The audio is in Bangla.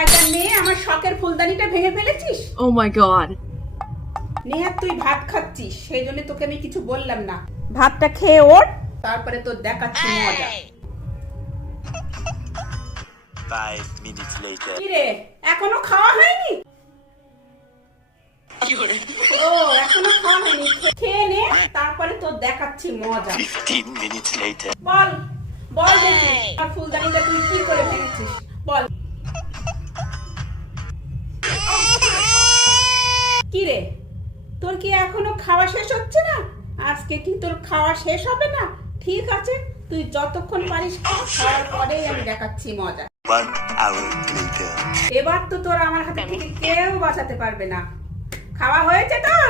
শয়তান মেয়ে আমার শখের ফুলদানিটা ভেঙে ফেলেছিস? Oh my god. নেহাত তুই ভাত খাচ্ছিস সেই জন্য তোকে আমি কিছু বললাম না। ভাতটা খেয়ে ওঠ। তারপরে তোর দেখাচ্ছি মজা। Five minutes later. কি এখনও খাওয়া হয়নি? ও এখনও খাওয়া হয়নি। খেয়ে নে তারপরে তোর দেখাচ্ছি মজা। Fifteen minutes later. বল বল দেখি আর ফুলদানিটা তুই কি করে ভেঙেছিস? বল। রে? তোর কি এখনও খাওয়া শেষ হচ্ছে না? আজকে কি তোর খাওয়া শেষ হবে না? ঠিক আছে তুই যতক্ষণ পারিস খাওয়ার পরেই আমি দেখাচ্ছি মজা. এবার তো তোর আমার হাতে থেকে কেউ বাঁচাতে পারবে না। খাওয়া হয়েছে তোর?